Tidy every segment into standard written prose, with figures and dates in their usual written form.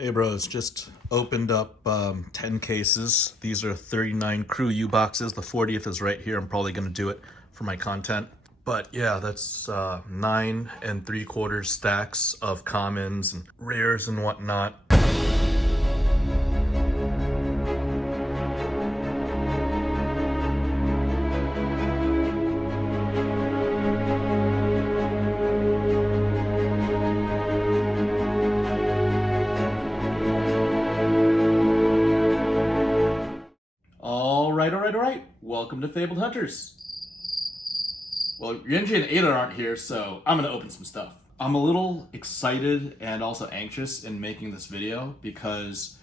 Hey bros, just opened up 10 cases. These are 39 Crew U boxes. The 40th is right here. I'm probably going to do it for my content. But yeah, that's 9 3/4 stacks of commons and rares and whatnot. All right. Welcome to FaBled Hunters. Well, Yenji and Ada aren't here, so I'm gonna open some stuff. I'm a little excited and also anxious in making this video because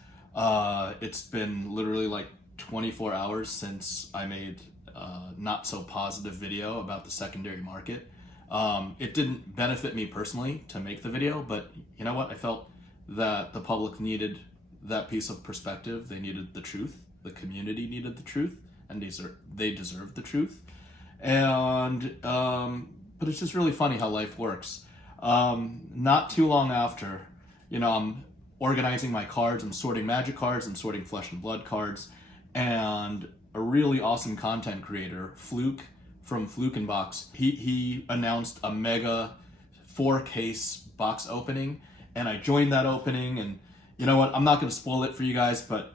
it's been literally like 24 hours since I made a not so positive video about the secondary market. It didn't benefit me personally to make the video, but you know what? I felt that the public needed that piece of perspective. They needed the truth. The community needed the truth, and they deserve the truth. And but it's just really funny how life works. Not too long after, I'm organizing my cards, I'm sorting magic cards, I'm sorting flesh and blood cards, and a really awesome content creator, Fluke from Fluke and Box, he announced a mega 4-case box opening, and I joined that opening. And you know what? I'm not going to spoil it for you guys, but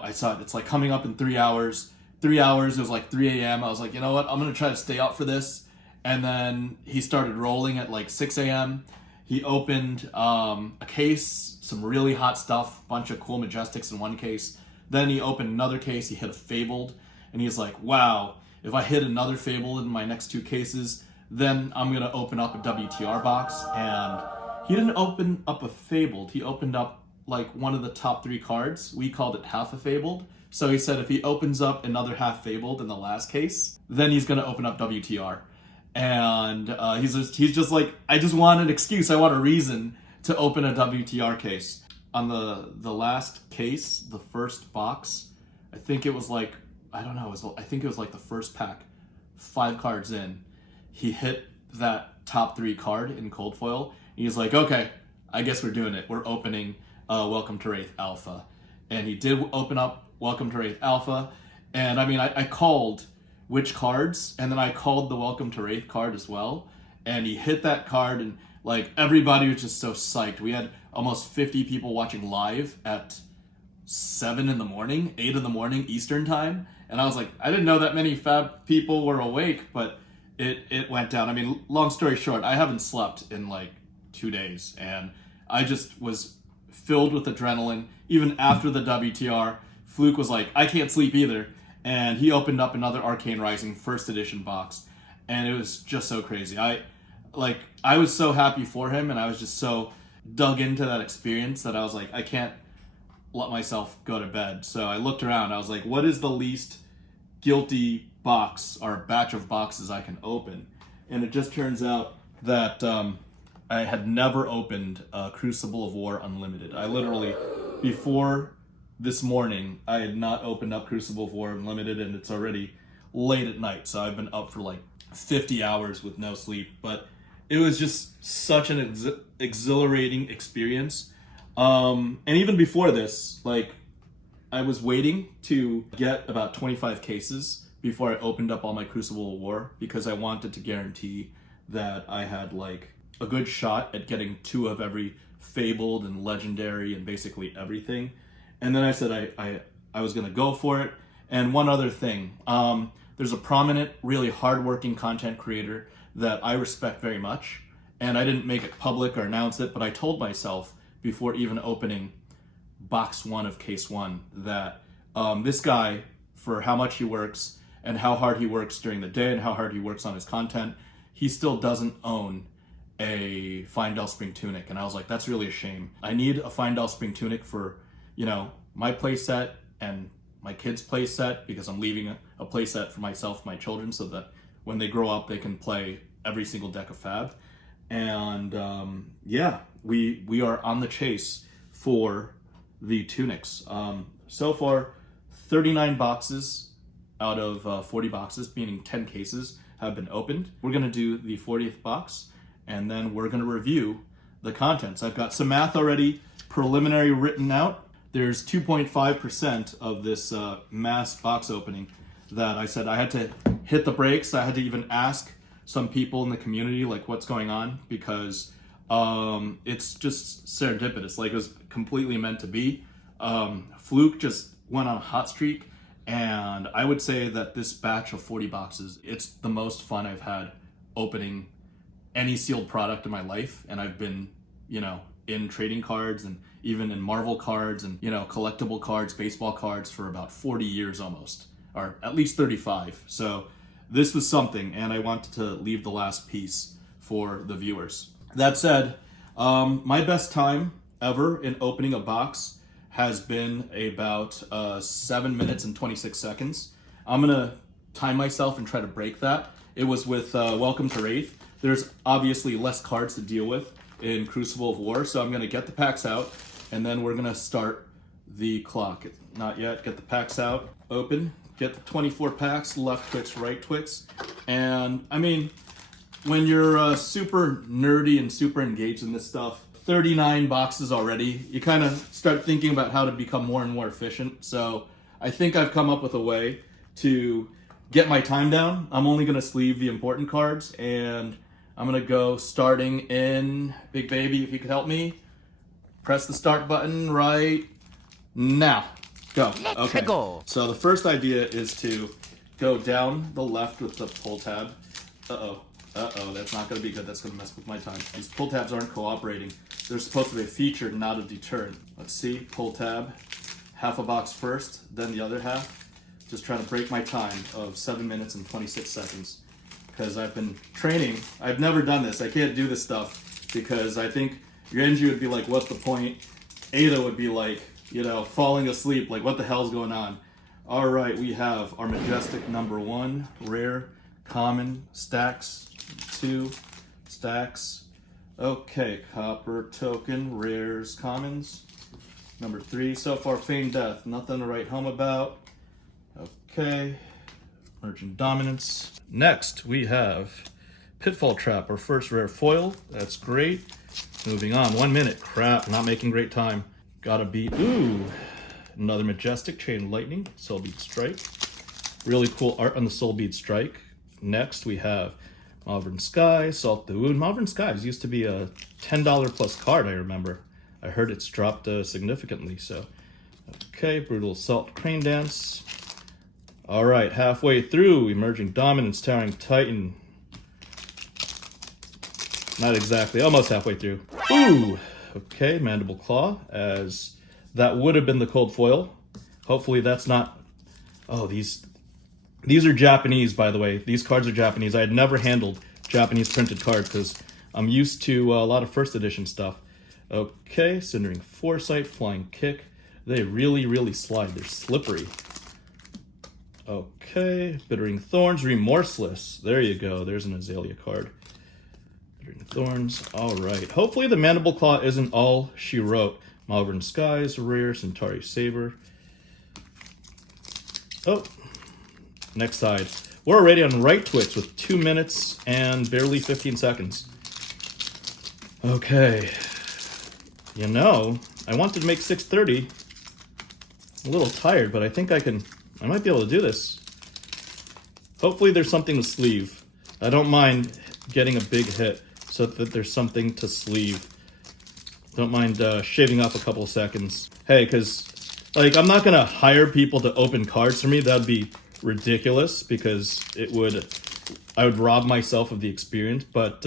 I saw it. It's like coming up in 3 hours. 3 hours, it was like 3 a.m. I was like, you know what? I'm going to try to stay out for this. And then he started rolling at like 6 a.m. He opened a case, some really hot stuff, bunch of cool Majestics in one case. Then he opened another case. He hit a FaBled. And he's like, wow, if I hit another FaBled in my next 2 cases, then I'm going to open up a WTR box. And he didn't open up a FaBled. He opened up like one of the top 3 cards. We called it half a FaBled. So he said if he opens up another half FaBled in the last case, then he's going to open up WTR. And he's just like, I just want an excuse. I want a reason to open a WTR case. On the last case, the first box, I think it was like, I don't know, I think it was like the first pack, 5 cards in, he hit that top 3 card in cold foil. And he's like, okay, I guess we're doing it. We're opening Welcome to Wraith Alpha. And he did open up Welcome to Wraith Alpha. And I mean, I called which cards, and then I called the Welcome to Wraith card as well. And he hit that card, and like everybody was just so psyched. We had almost 50 people watching live at 7 in the morning, 8 in the morning Eastern time. And I was like, I didn't know that many Fab people were awake, but it went down. I mean, long story short, I haven't slept in like 2 days, and I just was filled with adrenaline. Even after the WTR, Fluke was like, I can't sleep either. And he opened up another Arcane Rising first edition box. And it was just so crazy. I was so happy for him, and I was just so dug into that experience that I was like, I can't let myself go to bed. So I looked around. I was like, what is the least guilty box or batch of boxes I can open? And it just turns out that I had never opened Crucible of War Unlimited. I literally, before this morning, I had not opened up Crucible of War Unlimited, and it's already late at night, so I've been up for like 50 hours with no sleep. But it was just such an exhilarating experience. And even before this, like, I was waiting to get about 25 cases before I opened up all my Crucible of War, because I wanted to guarantee that I had like a good shot at getting 2 of every FaBled and Legendary and basically everything. And then I said I was gonna go for it. And one other thing, there's a prominent, really hardworking content creator that I respect very much, and I didn't make it public or announce it, but I told myself before even opening box 1 of case 1 that this guy, for how much he works and how hard he works during the day and how hard he works on his content, he still doesn't own a Findel Spring Tunic. And I was like, that's really a shame. I need a Findel Spring Tunic for, my play set and my kids' play set, because I'm leaving a play set for myself, my children, so that when they grow up, they can play every single deck of Fab. And yeah, we are on the chase for the tunics. So far, 39 boxes out of 40 boxes, meaning 10 cases, have been opened. We're gonna do the 40th box, and then we're gonna review the contents. I've got some math already preliminary written out. There's 2.5% of this mass box opening that I said I had to hit the brakes. I had to even ask some people in the community like what's going on, because it's just serendipitous. Like, it was completely meant to be. Fluke just went on a hot streak, and I would say that this batch of 40 boxes, it's the most fun I've had opening any sealed product in my life. And I've been, you know, in trading cards and even in Marvel cards and, you know, collectible cards, baseball cards for about 40 years almost, or at least 35. So this was something, and I wanted to leave the last piece for the viewers. That said, my best time ever in opening a box has been about 7 minutes and 26 seconds. I'm gonna time myself and try to break that. It was with Welcome to Wraith. There's obviously less cards to deal with in Crucible of War, so I'm gonna get the packs out, and then we're gonna start the clock. Not yet. Get the packs out, open, get the 24 packs, left Twix, right Twix. And I mean, when you're super nerdy and super engaged in this stuff, 39 boxes already, you kind of start thinking about how to become more and more efficient. So I think I've come up with a way to get my time down. I'm only gonna sleeve the important cards, and I'm gonna go starting in, Big Baby, if you could help me. Press the start button right now. Go. Okay. Go. So the first idea is to go down the left with the pull tab. Uh-oh. Uh-oh, that's not gonna be good. That's gonna mess with my time. These pull tabs aren't cooperating. They're supposed to be a feature, not a deterrent. Let's see, pull tab. Half a box first, then the other half. Just trying to break my time of 7 minutes and 26 seconds. Because I've been training. I've never done this. I can't do this stuff because I think Renji would be like, what's the point? Ada would be like, you know, falling asleep, like, what the hell's going on? All right, we have our majestic number 1, rare, common, stacks, 2, stacks. Okay, copper token, rares, commons. Number 3, so far, feigned death, nothing to write home about. Okay, merchant dominance. Next, we have Pitfall Trap, our first rare foil. That's great. Moving on, 1 minute. Crap, not making great time. Gotta beat, ooh, another majestic Chain Lightning, Soul Bead Strike. Really cool art on the Soul Bead Strike. Next, we have Malvern Sky, Salt the Wound. Malvern Skies used to be a $10 plus card, I remember. I heard it's dropped significantly, so. Okay, Brutal Assault, Crane Dance. All right, halfway through, Emerging Dominance, Towering Titan. Not exactly, almost halfway through. Ooh, okay, Mandible Claw, as that would have been the cold foil. Hopefully that's not, oh, these are Japanese, by the way. These cards are Japanese. I had never handled Japanese printed cards because I'm used to a lot of first edition stuff. Okay, Cindering Foresight, Flying Kick. They really, really slide. They're slippery. Okay, Bittering Thorns, Remorseless. There you go. There's an Azalea card. Bittering Thorns. All right. Hopefully the Mandible Claw isn't all she wrote. Malvern Skies, rare, Centauri Saber. Oh, next side. We're already on right Twix with 2 minutes and barely 15 seconds. Okay. You know, I wanted to make 6:30. A little tired, but I think I might be able to do this. Hopefully there's something to sleeve. I don't mind getting a big hit so that there's something to sleeve. Don't mind shaving off a couple of seconds. Hey, because like I'm not gonna hire people to open cards for me. That'd be ridiculous because I would rob myself of the experience. But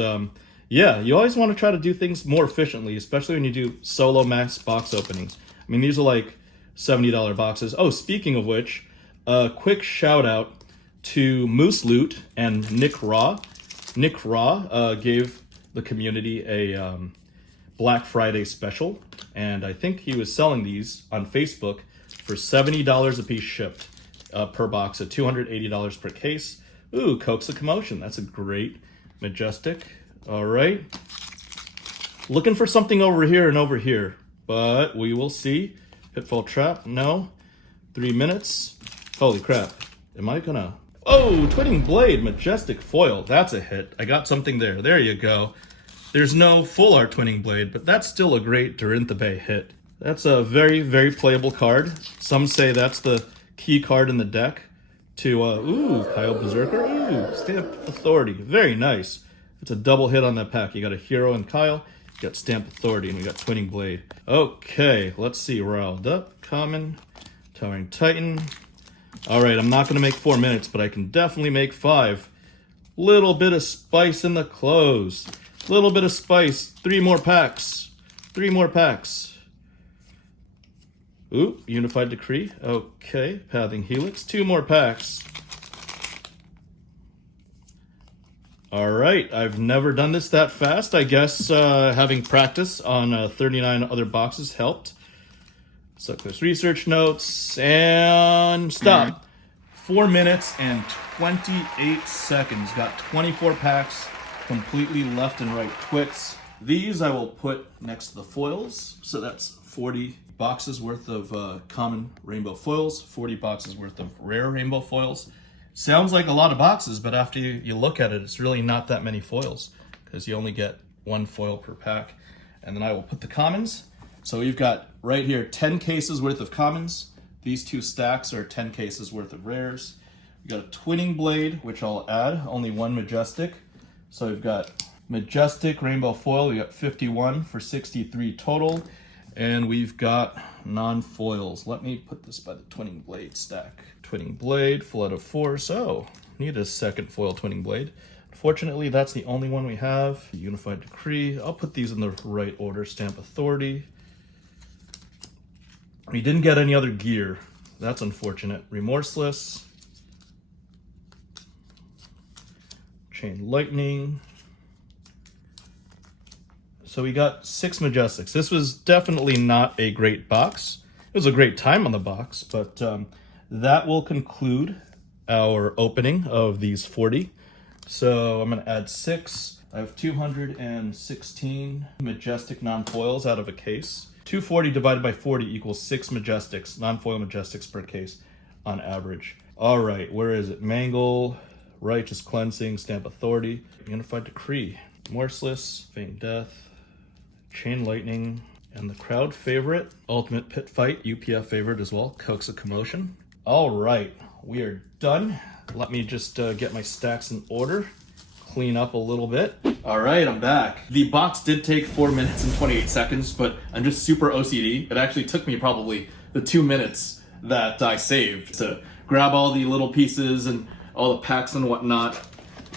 yeah, you always want to try to do things more efficiently, especially when you do solo max box openings. I mean, these are like $70 boxes. Oh, speaking of which, a quick shout out to Moose Loot and Nick Raw. Nick Raw gave the community a Black Friday special, and I think he was selling these on Facebook for $70 a piece shipped per box at $280 per case. Ooh, Coax a Commotion. That's a great majestic. All right. Looking for something over here and over here, but we will see. Pitfall Trap, no. 3 minutes. Holy crap. Am I gonna... Oh, Twinning Blade, majestic foil. That's a hit. I got something there. There you go. There's no full art Twinning Blade, but that's still a great Durantha Bay hit. That's a very, very playable card. Some say that's the key card in the deck to, ooh, Kyle Berserker, ooh, Stamp Authority. Very nice. It's a double hit on that pack. You got a Hero and Kyle, you got Stamp Authority, and we got Twinning Blade. Okay, let's see, riled up, common, Towering Titan. All right, I'm not gonna make 4 minutes, but I can definitely make 5. Little bit of spice in the close. Little bit of spice, 3 more packs. 3 more packs. Ooh, Unified Decree. Okay, Pathing Helix. 2 more packs. All right, I've never done this that fast. I guess having practice on 39 other boxes helped. Suckless research notes, and stop. 4 minutes and 28 seconds. Got 24 packs, completely left and right twits. These I will put next to the foils, so that's 40 boxes worth of common rainbow foils, 40 boxes worth of rare rainbow foils. Sounds like a lot of boxes, but after you look at it, it's really not that many foils because you only get 1 foil per pack. And then I will put the commons. So we've got right here 10 cases worth of commons. These 2 stacks are 10 cases worth of rares. We've got a Twinning Blade, which I'll add, only 1 Majestic. So we've got Majestic Rainbow Foil, we got 51 for 63 total. And we've got non-foils. Let me put this by the Twinning Blade stack. Twinning Blade, Flood of Force. Oh, need a second foil Twinning Blade. Unfortunately, that's the only one we have. Unified Decree. I'll put these in the right order. Stamp Authority. We didn't get any other gear. That's unfortunate. Remorseless. Chain Lightning. So we got 6 Majestics. This was definitely not a great box. It was a great time on the box, but that will conclude our opening of these 40. So I'm gonna add 6. I have 216 Majestic non-foils out of a case. 240 divided by 40 equals 6 Majestics, non-foil Majestics per case on average. All right, where is it? Mangle, Righteous Cleansing, Stamp Authority, Unified Decree, Remorseless, Feign Death, Chain Lightning, and the crowd favorite, Ultimate Pit Fight, UPF favorite as well, Coax of Commotion. All right, we are done. Let me just get my stacks in order, clean up a little bit. All right, I'm back. The box did take 4 minutes and 28 seconds, but I'm just super OCD. It actually took me probably the 2 minutes that I saved to grab all the little pieces and all the packs and whatnot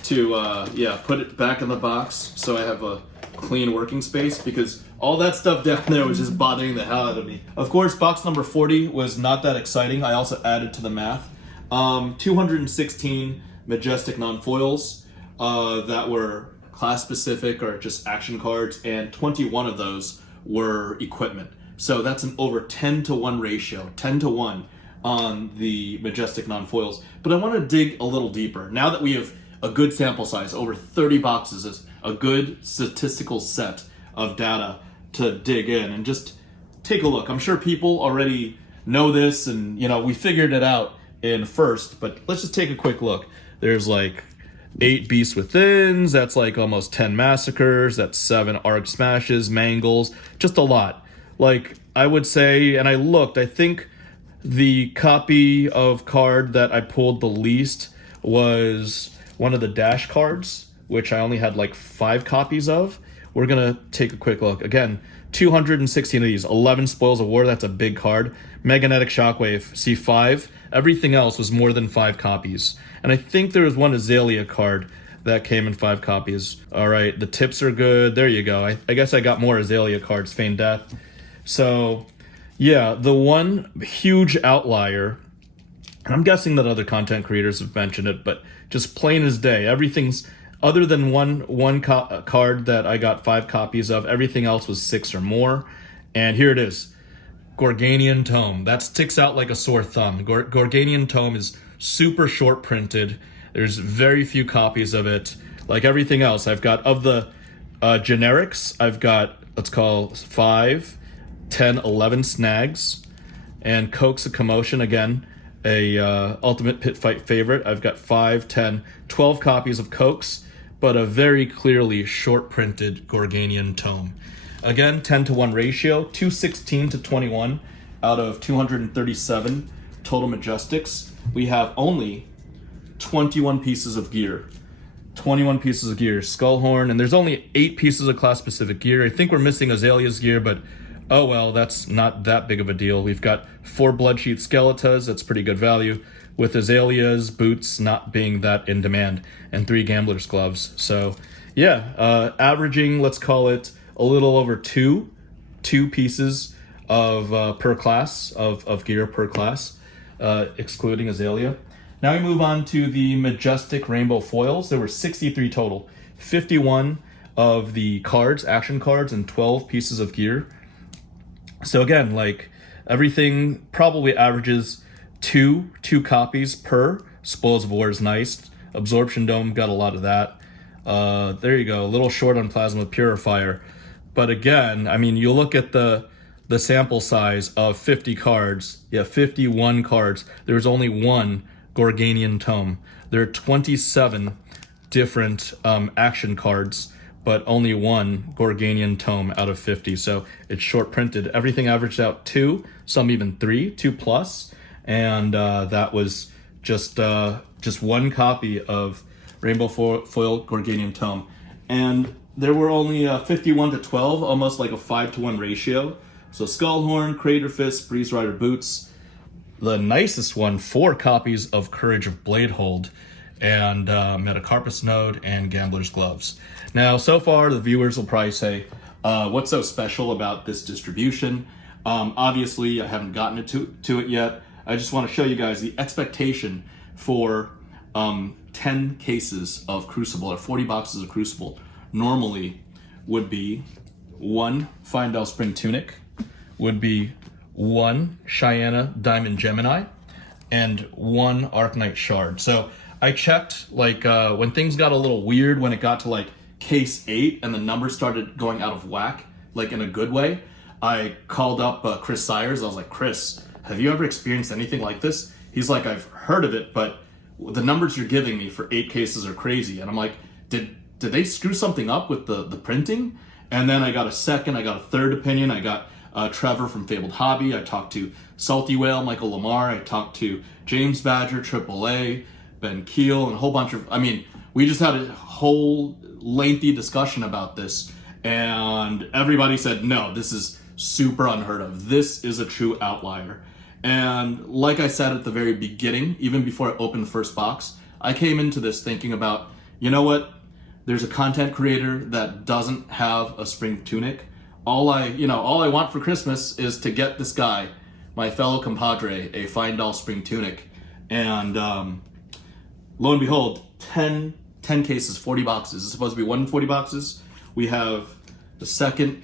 to, yeah, put it back in the box so I have a clean working space, because all that stuff down there was just bothering the hell out of me. Of course, box number 40 was not that exciting. I also added to the math 216 Majestic non-foils that were class specific or just action cards, and 21 of those were equipment. So that's an over 10-to-1 ratio, 10 to 1 on the Majestic non-foils. But I want to dig a little deeper. Now that we have a good sample size, over 30 boxes is a good statistical set of data to dig in and just take a look. I'm sure people already know this, and you know, we figured it out in first, but let's just take a quick look. There's like 8 Beasts Withins, that's like almost 10 Massacres, that's 7 Arc Smashes, Mangles, just a lot. Like, I would say, and I looked, I think the copy of card that I pulled the least was one of the Dash cards, which I only had like 5 copies of. We're gonna take a quick look. Again, 216 of these, 11 Spoils of War, that's a big card. Magnetic Shockwave, C5. Everything else was more than 5 copies. And I think there was one Azalea card that came in 5 copies. All right, the tips are good. There you go. I guess I got more Azalea cards, Feign Death. So, yeah, the one huge outlier, and I'm guessing that other content creators have mentioned it, but just plain as day, everything's, other than one card that I got 5 copies of, everything else was 6 or more. And here it is, Gorganian Tome. That sticks out like a sore thumb. Gorganian Tome is super short printed. There's very few copies of it. Like everything else, I've got, of the generics, I've got, let's call 5, 10, 11 snags. And Coax of Commotion, again, a Ultimate Pit Fight favorite. I've got 5, 10, 12 copies of Coax, but a very clearly short printed Gorganian Tome. Again, 10-to-1 ratio, 216 to 21 out of 237 total Majestics. We have only 21 pieces of gear. 21 pieces of gear, Skullhorn, and there's only 8 pieces of class-specific gear. I think we're missing Azalea's gear, but oh well, that's not that big of a deal. We've got 4 Bloodsheet Skeletas, that's pretty good value, with Azalea's boots not being that in demand, and 3 Gambler's Gloves. So yeah, averaging, let's call it a little over two pieces of per class, of gear per class, excluding Azalea. Now we move on to the Majestic Rainbow Foils. There were 63 total, 51 of the cards, action cards, and 12 pieces of gear. So again, like, everything probably averages two copies per. Spoils of War is nice. Absorption Dome, got a lot of that. There you go, a little short on Plasma Purifier. But again, I mean, you look at the sample size of 50 cards, 51 cards. There's only one Gorganian Tome. There are 27 different action cards, but only one Gorganian Tome out of 50. So it's short printed. Everything averaged out 2, some even 3, 2+, and that was just one copy of Rainbow Foil Gorganian Tome. And there were only 51 to 12, almost like a 5-to-1 ratio. So Skullhorn, Crater Fist, Breeze Rider Boots. The nicest one, 4 copies of Courage of Bladehold, and Metacarpus Node, and Gambler's Gloves. Now, so far, the viewers will probably say, what's so special about this distribution? Obviously, I haven't gotten to it yet. I just want to show you guys the expectation for 10 cases of Crucible, or 40 boxes of Crucible. Normally would be 1 Fyendal Spring Tunic, would be 1 Cheyenne Diamond Gemini, and 1 Arknight Shard. So I checked, like, when things got a little weird, when it got to like case 8 and the numbers started going out of whack, like in a good way, I called up Chris Sayers. I was like, Chris, have you ever experienced anything like this? He's like, I've heard of it, but the numbers you're giving me for 8 cases are crazy. And I'm like, did they screw something up with the printing? And then I got a third opinion. I got Trevor from FaBled Hobby. I talked to Salty Whale, Michael Lamar. I talked to James Badger, AAA, Ben Keel, and a whole bunch of, I mean, we just had a whole lengthy discussion about this, and everybody said, no, this is super unheard of. This is a true outlier. And like I said at the very beginning, even before I opened the first box, I came into this thinking about, you know what? There's a content creator that doesn't have a spring tunic. All I want for Christmas is to get this guy, my fellow compadre, a Fyendal spring tunic. And lo and behold, 10 cases, 40 boxes. It's supposed to be 140 boxes. We have the second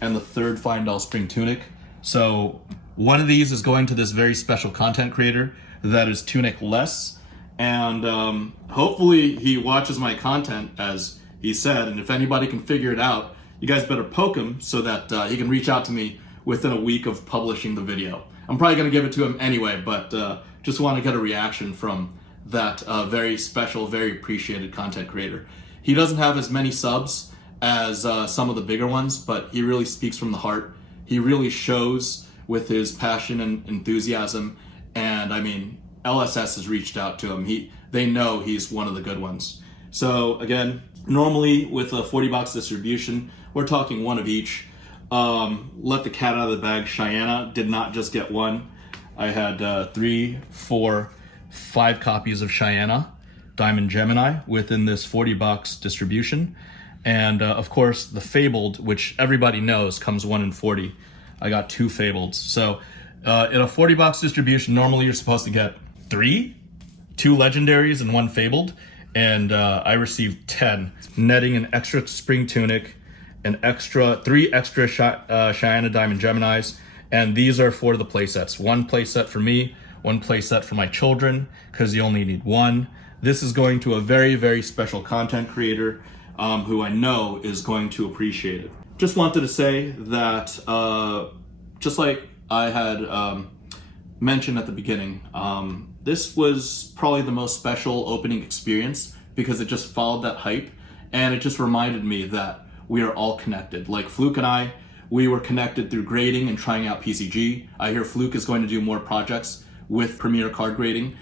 and the third Fyendal spring tunic. So one of these is going to this very special content creator that is tunic-less. And hopefully he watches my content, as he said, and if anybody can figure it out, you guys better poke him so that he can reach out to me within a week of publishing the video. I'm probably going to give it to him anyway, but just want to get a reaction from that very special, very appreciated content creator. He doesn't have as many subs as some of the bigger ones, but he really speaks from the heart. He really shows with his passion and enthusiasm, and I mean, LSS has reached out to him. They know he's one of the good ones. So again, normally with a 40 box distribution, we're talking 1 of each. Let the cat out of the bag. Cheyenne did not just get 1. I had 3, 4, 5 copies of Cheyenne Diamond Gemini within this 40 box distribution. And of course the FaBled, which everybody knows comes 1 in 40. I got 2 FaBleds. So in a 40 box distribution, normally you're supposed to get 3, 2 legendaries and 1 FaBled, and I received 10, netting an extra spring tunic, 3 extra Cheyenne Diamond Geminis, and these are for the playsets. 1 playset for me, 1 playset for my children, because you only need 1. This is going to a very, very special content creator who I know is going to appreciate it. Just wanted to say that, just like I had mentioned at the beginning, this was probably the most special opening experience because it just followed that hype, and it just reminded me that we are all connected. Like Fluke and I, we were connected through grading and trying out PCG. I hear Fluke is going to do more projects with Premier card grading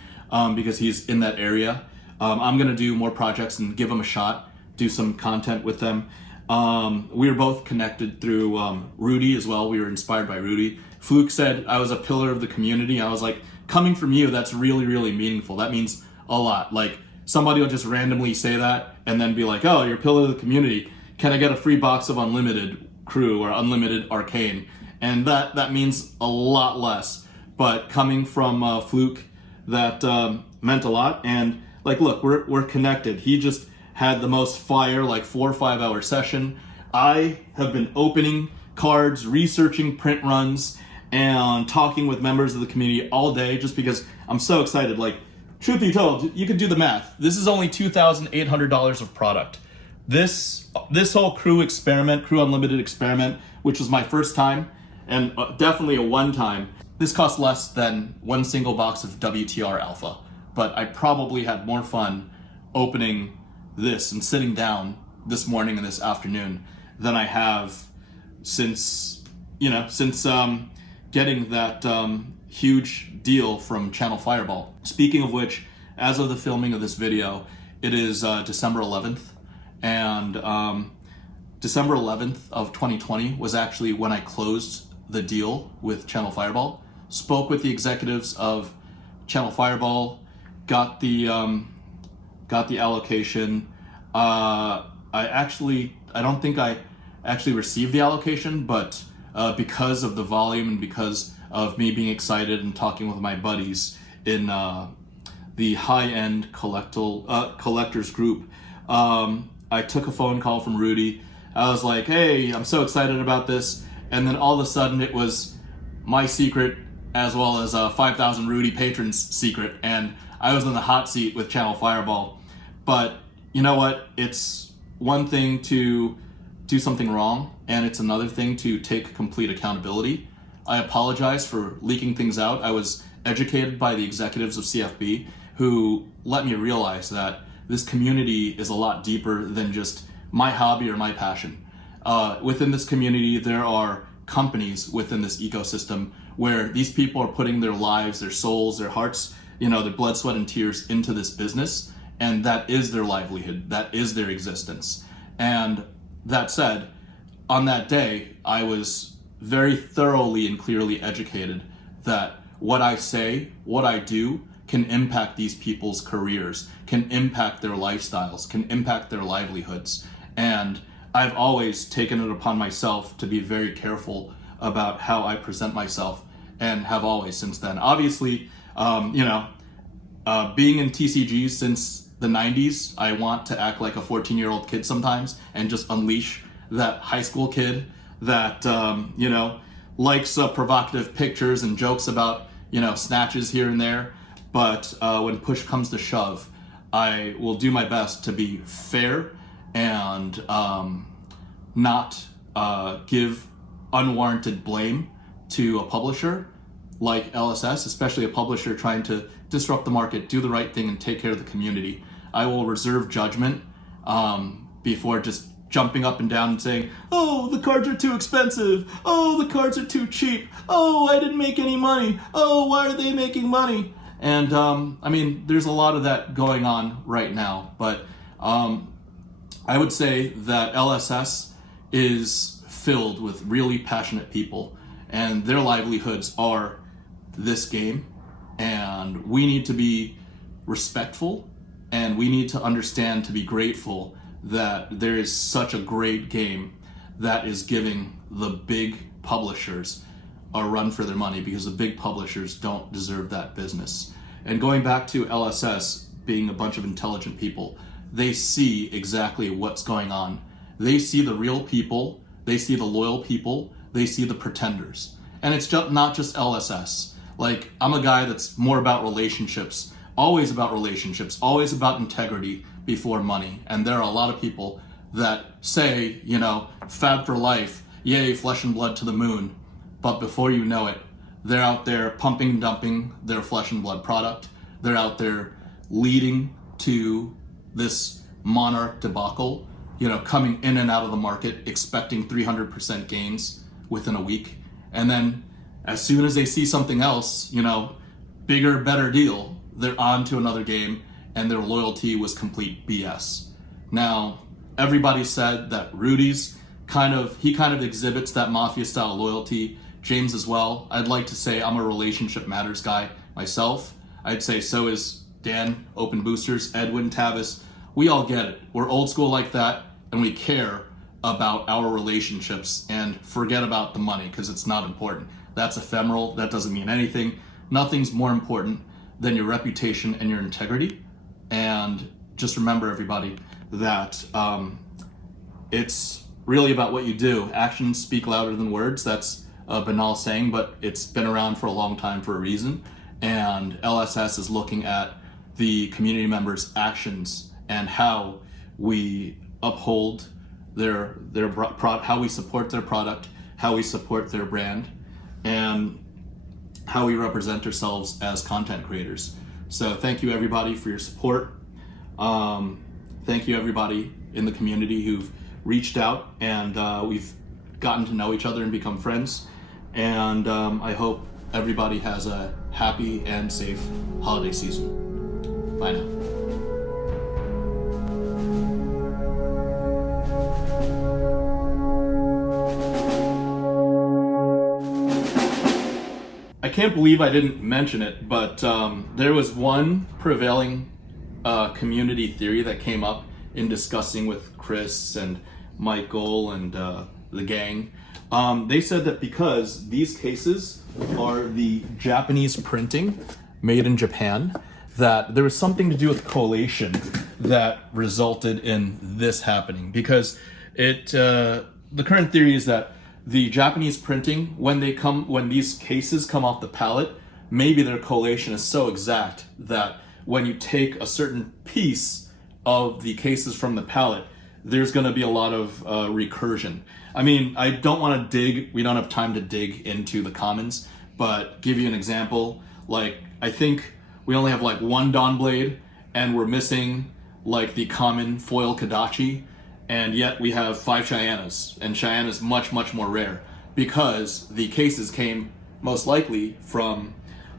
because he's in that area. I'm gonna do more projects and give him a shot, do some content with them. We were both connected through Rudy as well. We were inspired by Rudy. Fluke said I was a pillar of the community. I was like, coming from you, that's really, really meaningful. That means a lot. Like somebody will just randomly say that and then be like, oh, you're a pillar of the community. Can I get a free box of Unlimited Crew or Unlimited Arcane? And that means a lot less. But coming from Fluke, that meant a lot. And like, look, we're connected. He just had the most fire, like 4 or 5 hour session. I have been opening cards, researching print runs, and talking with members of the community all day just because I'm so excited. Like, truth be told, you could do the math. This is only $2,800 of product. This whole Crew experiment, Crew Unlimited experiment, which was my first time, and definitely a one-time, this cost less than one single box of WTR Alpha. But I probably had more fun opening this and sitting down this morning and this afternoon than I have since getting that huge deal from Channel Fireball. Speaking of which, as of the filming of this video, it is December 11th, and December 11th of 2020 was actually when I closed the deal with Channel Fireball. Spoke with the executives of Channel Fireball, got the allocation. I don't think I actually received the allocation, but because of the volume and because of me being excited and talking with my buddies in the high-end collectors group, I took a phone call from Rudy. I was like, hey, I'm so excited about this. And then all of a sudden it was my secret as well as 5,000 Rudy patrons' secret. And I was in the hot seat with Channel Fireball. But you know what? It's one thing to do something wrong, and it's another thing to take complete accountability. I apologize for leaking things out. I was educated by the executives of CFB who let me realize that this community is a lot deeper than just my hobby or my passion. Within this community, there are companies within this ecosystem where these people are putting their lives, their souls, their hearts, their blood, sweat, and tears into this business, and that is their livelihood, that is their existence. And that said, on that day, I was very thoroughly and clearly educated that what I say, what I do, can impact these people's careers, can impact their lifestyles, can impact their livelihoods. And I've always taken it upon myself to be very careful about how I present myself, and have always since then. Obviously, being in TCGs since the 90s, I want to act like a 14-year-old kid sometimes and just unleash that high school kid that, likes provocative pictures and jokes about, snatches here and there. But when push comes to shove, I will do my best to be fair and not give unwarranted blame to a publisher like LSS, especially a publisher trying to disrupt the market, do the right thing, and take care of the community. I will reserve judgment before just jumping up and down and saying, oh, the cards are too expensive. Oh, the cards are too cheap. Oh, I didn't make any money. Oh, why are they making money? And there's a lot of that going on right now. But I would say that LSS is filled with really passionate people, and their livelihoods are this game. And we need to be respectful, and we need to understand to be grateful that there is such a great game that is giving the big publishers a run for their money, because the big publishers don't deserve that business. And going back to LSS being a bunch of intelligent people, they see exactly what's going on. They see the real people, they see the loyal people, they see the pretenders. And it's just not just LSS. Like, I'm a guy that's more about relationships, always about integrity before money. And there are a lot of people that say, fab for life, yay, flesh and blood to the moon. But before you know it, they're out there pumping and dumping their flesh and blood product. They're out there leading to this monarch debacle coming in and out of the market, expecting 300% gains within a week. And then as soon as they see something else, bigger, better deal, they're on to another game, and their loyalty was complete BS. Now, everybody said that Rudy's kind of exhibits that mafia style loyalty. James as well. I'd like to say I'm a relationship matters guy myself. I'd say so is Dan, Open Boosters, Edwin, Tavis. We all get it. We're old school like that, and we care about our relationships and forget about the money because it's not important. That's ephemeral. That doesn't mean anything. Nothing's more important than your reputation and your integrity. And just remember, everybody, that it's really about what you do. Actions speak louder than words. That's a banal saying, but it's been around for a long time for a reason. And LSS is looking at the community members' actions and how we uphold their how we support their product, how we support their brand, and how we represent ourselves as content creators. So thank you everybody for your support. Thank you everybody in the community who've reached out, and we've gotten to know each other and become friends. And I hope everybody has a happy and safe holiday season. Bye now. I can't believe I didn't mention it, but there was one prevailing community theory that came up in discussing with Chris and Michael and the gang. They said that because these cases are the Japanese printing made in Japan, that there was something to do with collation that resulted in this happening. Because the current theory is that the Japanese printing, when these cases come off the pallet, maybe their collation is so exact that when you take a certain piece of the cases from the pallet, there's going to be a lot of recursion. I mean, I don't want to we don't have time to dig into the commons, but give you an example. Like, I think we only have like one Dawn Blade, and we're missing like the common foil Kadachi, and yet we have 5 Cheyennas, and Cheyenne is much, much more rare because the cases came most likely from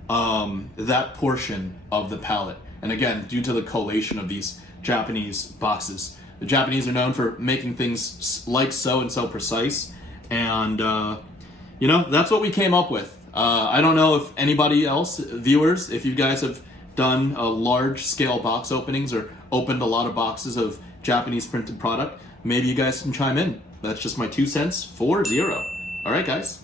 that portion of the pallet. And again, due to the collation of these Japanese boxes. The Japanese are known for making things like so and so precise, and that's what we came up with. I don't know if anybody else, viewers, if you guys have done large scale box openings or opened a lot of boxes of Japanese printed product, maybe you guys can chime in. That's just my 2 cents, 4-0. All right, guys.